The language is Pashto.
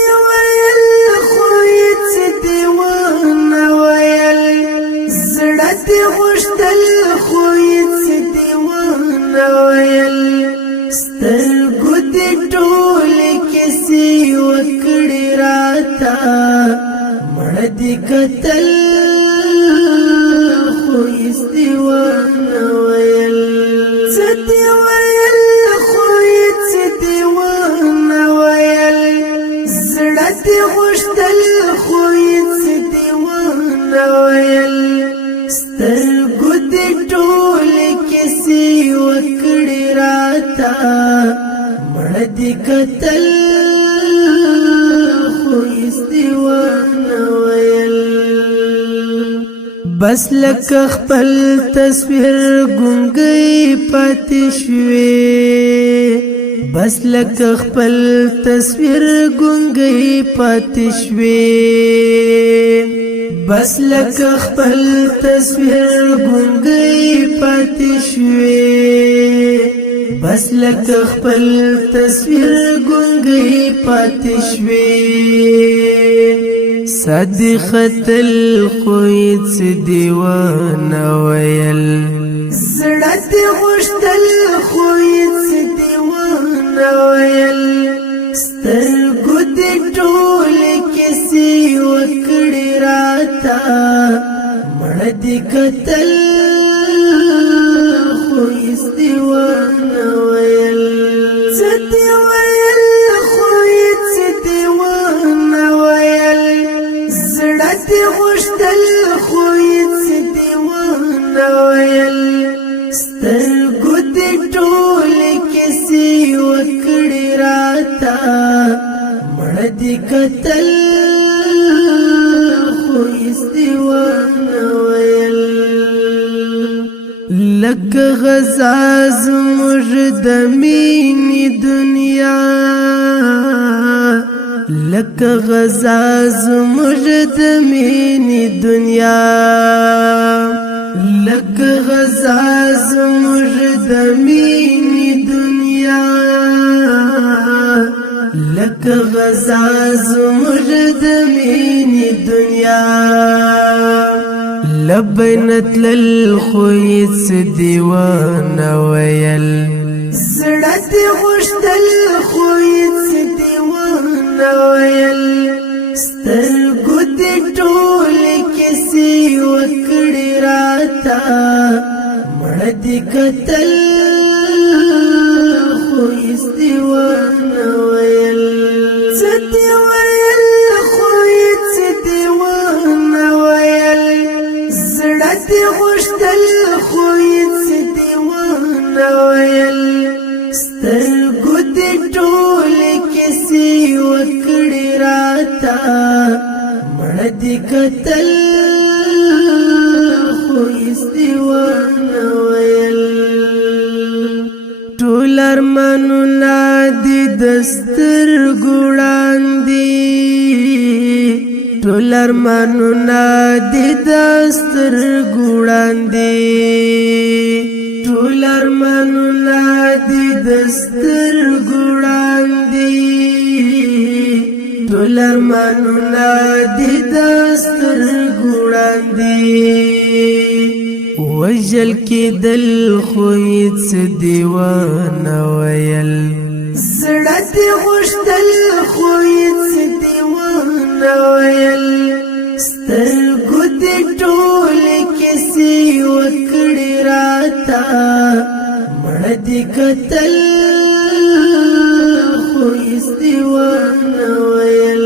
دی ویل خو هیڅ دی ونه ویل زړه دی غوښتل خو هیڅ دی ونه ویل سترګو دې ټولې کیسې وکړې راته مړه دې کتل خو هیڅ دی ونه ویل څه دې ویل خو هیڅ دی ونه ویل زړه دې غوښتل خو هیڅ دی ونه ویل سترګو دې ټولې کیسې وکړې راته مړه دې کتل خو هیڅ دی ونه ویل بس لکه خپل تصویر ګونګی پاتې شوې بس لکه خپل تصویر ګونګی پاتې شوې بس لکه خپل تصویر ګونګی پاتې شوې بس لکه خپل تصویر ګونګی پاتې شوې صدقتل خو هیڅ دی ونه ویل زړه دې غوښتل خو هیڅ دی ونه ویل سترګو دې ټولې کیسې وکړې راته مړه دې کتل خو هیڅ دی ونه ویل څه دې ویل خو هیڅ دی ونه ویل زړه دې غوښتل خو هیڅ دی ونه ویل سترګو دې ټولې کیسې وکړې راته مړه دې کتل خو هیڅ دی ونه ویل لکه غزا زموږ د مینې دنیا لکه غزا زموږ د مینې دنیا لکه غزا زموږ د مینې دنیا لکه غزا زموږ د مینې دنیا لبنت للخو هیڅ دی ونه ویل زړه دې غوښتل خو هیڅ دی ونه ویل سترګو دې ټولې کیسې وکړې راته مړه دې کتل خو هیڅ دی ونه ویل څه دې ویل خو هیڅ دی ونه ویل زړه دې غوښتل خو هیڅ دی ونه ویل سترګو دې ټولې کیسې وکړې راته مړه دې کتل خو هیڅ دی ونه ویل ټول ارمانونه دې د سترګو وړاندې ټول ارمانونه دې د سترګو وړاندې ټول ارمانونه دې د سترګو وړاندې ټول ارمانونه دې د سترګو وړاندې وژل کېدل خو هیڅ دی ونه ویل زړه دې غوښتل خو هیڅ دی ونه ویل سترګو دې ټولې کیسې وکړې راته مړه دې کتل خو هیڅ دی ونه ویل